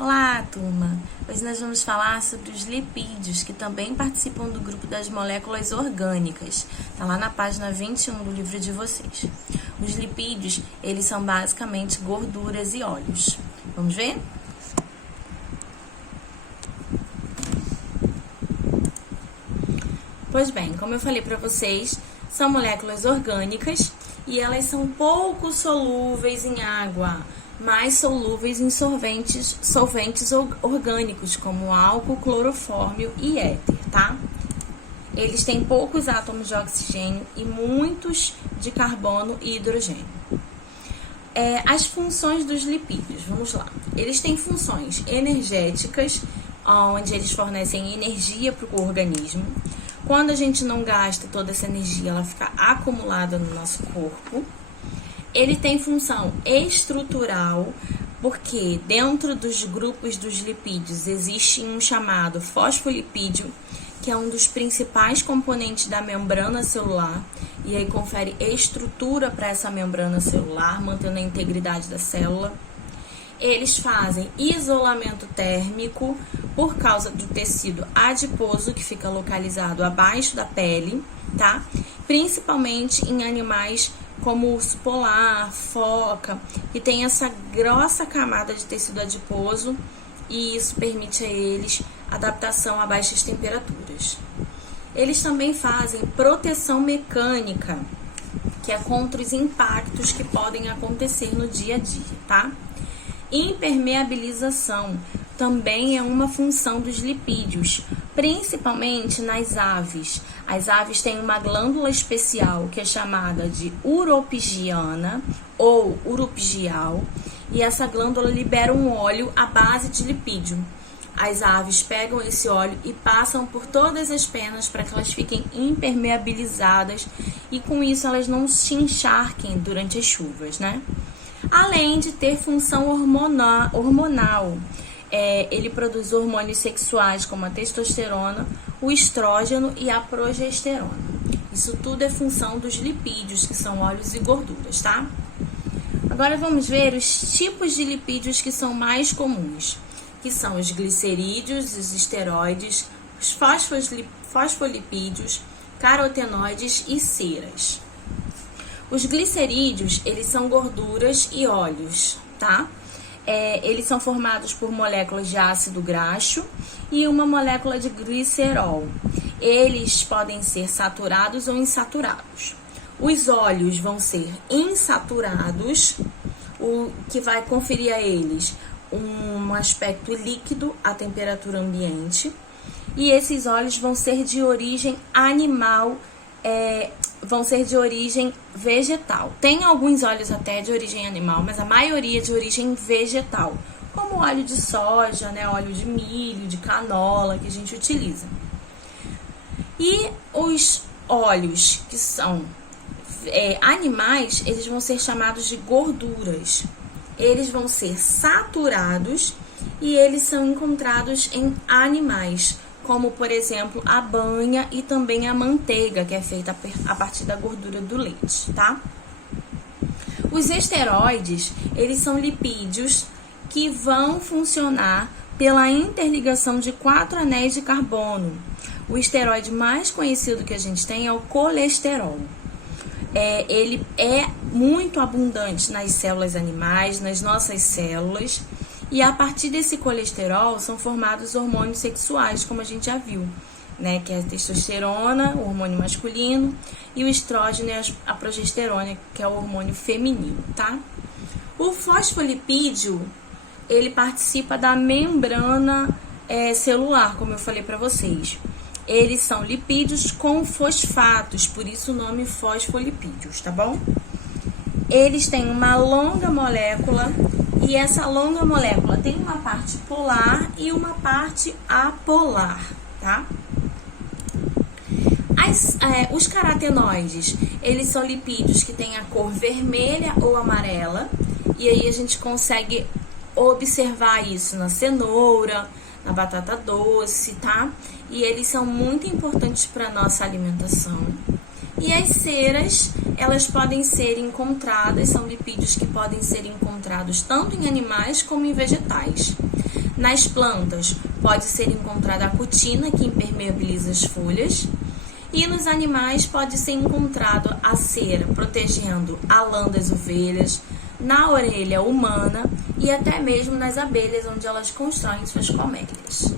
Olá, turma! Hoje nós vamos falar sobre os lipídios, que também participam do grupo das moléculas orgânicas. Está lá na página 21 do livro de vocês. Os lipídios, eles são basicamente gorduras e óleos. Vamos ver? Pois bem, como eu falei para vocês, são moléculas orgânicas e elas são pouco solúveis em água, mais solúveis em solventes orgânicos, como álcool, clorofórmio e éter, tá? Eles têm poucos átomos de oxigênio e muitos de carbono e hidrogênio. As funções dos lipídios, vamos lá. Eles têm funções energéticas, onde eles fornecem energia para o organismo. Quando a gente não gasta toda essa energia, ela fica acumulada no nosso corpo. Ele tem função estrutural, porque dentro dos grupos dos lipídios existe um chamado fosfolipídio, que é um dos principais componentes da membrana celular, e aí confere estrutura para essa membrana celular, mantendo a integridade da célula. Eles fazem isolamento térmico por causa do tecido adiposo, que fica localizado abaixo da pele, tá? Principalmente em animais como urso polar, foca, que tem essa grossa camada de tecido adiposo, e isso permite a eles adaptação a baixas temperaturas. Eles também fazem proteção mecânica, que é contra os impactos que podem acontecer no dia a dia, tá? Impermeabilização também é uma função dos lipídios, principalmente nas aves. As aves têm uma glândula especial que é chamada de uropigiana ou uropigial, e essa glândula libera um óleo à base de lipídio. As aves pegam esse óleo e passam por todas as penas para que elas fiquem impermeabilizadas e com isso elas não se encharquem durante as chuvas, né? Além de ter função hormonal. Ele produz hormônios sexuais como a testosterona, o estrógeno e a progesterona. Isso tudo é função dos lipídios, que são óleos e gorduras, tá? Agora vamos ver os tipos de lipídios que são mais comuns, que são os glicerídeos, os esteroides, os fosfolipídios, carotenoides e ceras. Os glicerídeos, eles são gorduras e óleos, tá? Eles são formados por moléculas de ácido graxo e uma molécula de glicerol. Eles podem ser saturados ou insaturados. Os óleos vão ser insaturados, o que vai conferir a eles um aspecto líquido à temperatura ambiente. E esses óleos vão ser de origem animal, vão ser de origem vegetal. Tem alguns óleos até de origem animal, mas a maioria de origem vegetal, como óleo de soja, né, óleo de milho, de canola, que a gente utiliza. E os óleos que são animais, eles vão ser chamados de gorduras. Eles vão ser saturados e eles são encontrados em animais, como, por exemplo, a banha e também a manteiga, que é feita a partir da gordura do leite, tá? Os esteroides, eles são lipídios que vão funcionar pela interligação de 4 anéis de carbono. O esteroide mais conhecido que a gente tem é o colesterol. Ele é muito abundante nas células animais, nas nossas células, e a partir desse colesterol são formados hormônios sexuais, como a gente já viu, né? Que é a testosterona, o hormônio masculino, e o estrógeno e a progesterona, que é o hormônio feminino, tá? O fosfolipídio, ele participa da membrana celular, como eu falei para vocês. Eles são lipídios com fosfatos, por isso o nome fosfolipídios, tá bom? Eles têm uma longa molécula, e essa longa molécula tem uma parte polar e uma parte apolar, tá? Os carotenoides, eles são lipídios que têm a cor vermelha ou amarela, e aí a gente consegue observar isso na cenoura, na batata doce, tá? E eles são muito importantes para a nossa alimentação. E as ceras, elas podem ser encontradas, são lipídios que podem ser encontrados tanto em animais como em vegetais. Nas plantas, pode ser encontrada a cutina, que impermeabiliza as folhas. E nos animais, pode ser encontrado a cera, protegendo a lã das ovelhas, na orelha humana e até mesmo nas abelhas, onde elas constroem suas colmeias.